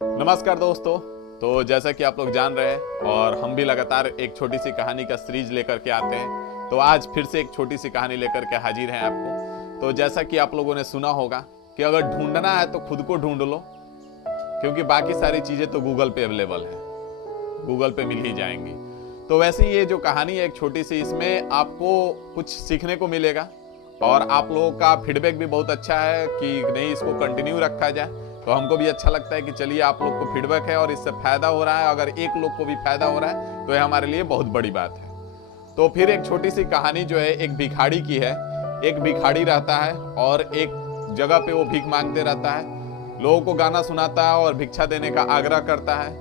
नमस्कार दोस्तों। तो जैसा कि आप लोग जान रहे हैं और हम भी लगातार एक छोटी सी कहानी का सीरीज लेकर के आते हैं, तो आज फिर से एक छोटी सी कहानी लेकर के हाजिर हैं आपको। तो जैसा कि आप लोगों ने सुना होगा कि अगर ढूंढना है तो खुद को ढूंढ लो, क्योंकि बाकी सारी चीज़ें तो गूगल पे अवेलेबल है, गूगल पे मिल ही जाएंगी। तो वैसे ये जो कहानी है एक छोटी सी, इसमें आपको कुछ सीखने को मिलेगा और आप लोगों का फीडबैक भी बहुत अच्छा है कि नहीं इसको कंटिन्यू रखा जाए। तो हमको भी अच्छा लगता है कि चलिए आप लोग को फीडबैक है और इससे फायदा हो रहा है। अगर एक लोग को भी फायदा हो रहा है तो यह हमारे लिए बहुत बड़ी बात है। तो फिर एक छोटी सी कहानी जो है एक भिखारी की है। एक भिखारी रहता है और एक जगह पे वो भीख मांगते रहता है, लोगों को गाना सुनाता है और भिक्षा देने का आग्रह करता है।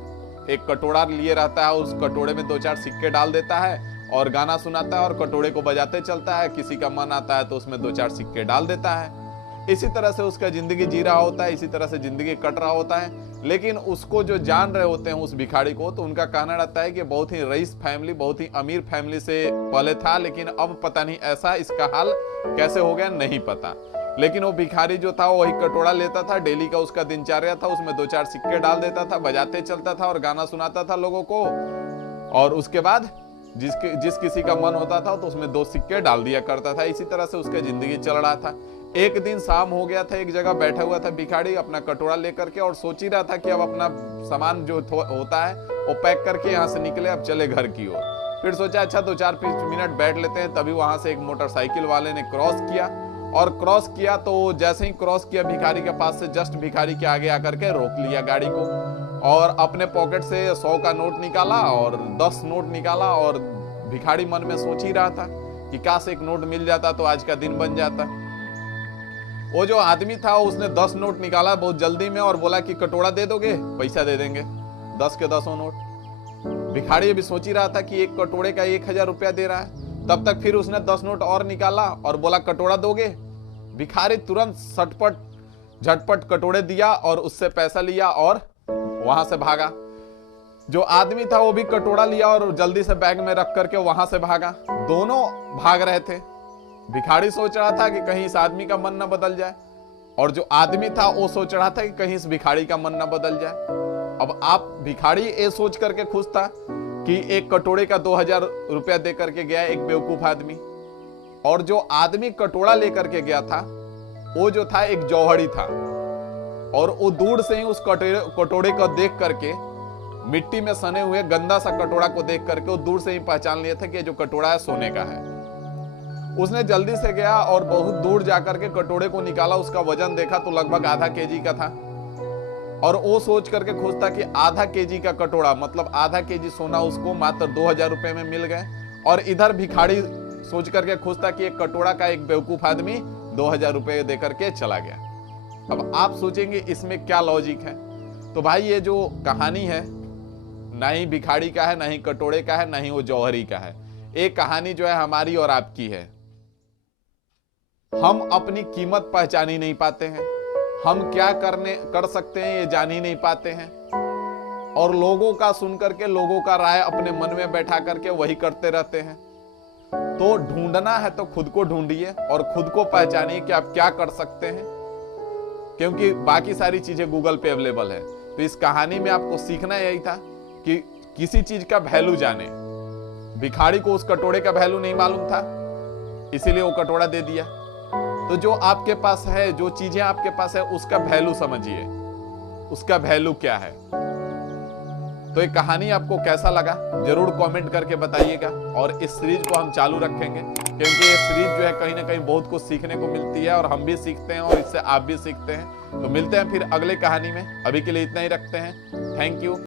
एक कटोरा लिए रहता है, उस कटोरे में 2-4 सिक्के डाल देता है और गाना सुनाता है और कटोरे को बजाते चलता है। किसी का मन आता है तो उसमें 2-4 सिक्के डाल देता है। इसी तरह से उसका जिंदगी जी रहा होता है, इसी तरह से जिंदगी कट रहा होता है। लेकिन उसको जो जान रहे होते हैं उस भिखारी को, तो उनका कहना रहता है कि बहुत ही रईस फैमिली, बहुत ही अमीर फैमिली से पहले था, लेकिन अब पता नहीं ऐसा इसका हाल कैसे हो गया नहीं पता। लेकिन वो भिखारी जो था वही कटोरा लेता था, डेली का उसका दिनचर्या था, उसमें 2-4 सिक्के डाल देता था, बजाते चलता था और गाना सुनाता था लोगों को। और उसके बाद जिस किसी का मन होता था तो उसमें 2 सिक्के डाल दिया करता था। इसी तरह से उसका जिंदगी चल रहा था। एक दिन शाम हो गया था, एक जगह बैठा हुआ था भिखारी अपना कटोरा लेकर के और सोच ही रहा था कि अब अपना सामान जो होता है वो पैक करके यहाँ से निकले, अब चले घर की ओर। फिर सोचा अच्छा 2-4 मिनट बैठ लेते हैं। तभी वहां से एक मोटरसाइकिल वाले ने क्रॉस किया और क्रॉस किया तो जैसे ही क्रॉस किया भिखारी के पास से जस्ट भिखारी के आगे आकर के रोक लिया गाड़ी को और अपने पॉकेट से 100 का नोट निकाला और 10 नोट निकाला। और भिखारी मन में सोच ही रहा था कि काश एक नोट मिल जाता तो आज का दिन बन जाता। वो जो आदमी था उसने 10 नोट निकाला बहुत जल्दी में और बोला कि कटोरा दे दोगे, पैसा दे देंगे, 10 के 10 नोट। भिखारी भी सोच ही रहा था कि एक कटोरे का 1000 रुपया दे रहा है। तब तक फिर उसने 10 नोट और निकाला और बोला कटोरा दोगे। भिखारी तुरंत सटपट झटपट कटोरे दिया और उससे पैसा लिया और वहां से भागा। जो आदमी था वो भी कटोरा लिया और जल्दी से बैग में रख करके वहां से भागा। दोनों भाग रहे थे। भिखारी सोच रहा था कि कहीं इस आदमी का मन न बदल जाए और जो आदमी था वो सोच रहा था कि कहीं इस भिखारी का मन न बदल जाए। अब आप भिखारी ये सोच करके खुश था कि एक कटोरे का 2000 रुपया दे करके गया एक बेवकूफ आदमी, और जो आदमी कटोरा लेकर के गया था वो जो था एक जौहरी था। और वो दूर से ही उस कटोरे को देख करके, मिट्टी में सने हुए गंदा सा कटोरा को देख करके वो दूर से ही पहचान लिया था कि जो कटोरा है सोने का है। उसने जल्दी से गया और बहुत दूर जाकर के कटोरे को निकाला। उसका वजन देखा तो लगभग आधा केजी का था और वो सोच करके खुश था कि आधा केजी का कटोरा मतलब आधा केजी सोना उसको मात्र 2000 रुपए में मिल गए। और इधर भिखारी सोच करके खुश था कि एक कटोरा का एक बेवकूफ आदमी 2000 रुपए दे करके चला गया। अब आप सोचेंगे इसमें क्या लॉजिक है। तो भाई ये जो कहानी है ना ही भिखारी का है, ना ही कटोरे का है, ना ही वो जौहरी का है। एक कहानी जो है हमारी और आपकी है। हम अपनी कीमत पहचान ही नहीं पाते हैं, हम क्या कर सकते हैं ये जान ही नहीं पाते हैं, और लोगों का सुन करके, लोगों का राय अपने मन में बैठा करके वही करते रहते हैं। तो ढूंढना है तो खुद को ढूंढिए और खुद को पहचानिए कि आप क्या कर सकते हैं, क्योंकि बाकी सारी चीजें गूगल पे अवेलेबल है। तो इस कहानी में आपको सीखना यही था कि किसी चीज का वैल्यू जाने। भिखारी को उस कटोरे का वैल्यू नहीं मालूम था, इसीलिए वो कटोरा दे दिया। तो जो आपके पास है, जो चीजें आपके पास है, उसका वैल्यू समझिए, उसका वैल्यू क्या है। तो ये कहानी आपको कैसा लगा जरूर कमेंट करके बताइएगा। और इस सीरीज को हम चालू रखेंगे क्योंकि ये सीरीज जो है कहीं ना कहीं बहुत कुछ सीखने को मिलती है और हम भी सीखते हैं और इससे आप भी सीखते हैं। तो मिलते हैं फिर अगले कहानी में। अभी के लिए इतना ही रखते हैं। Thank you.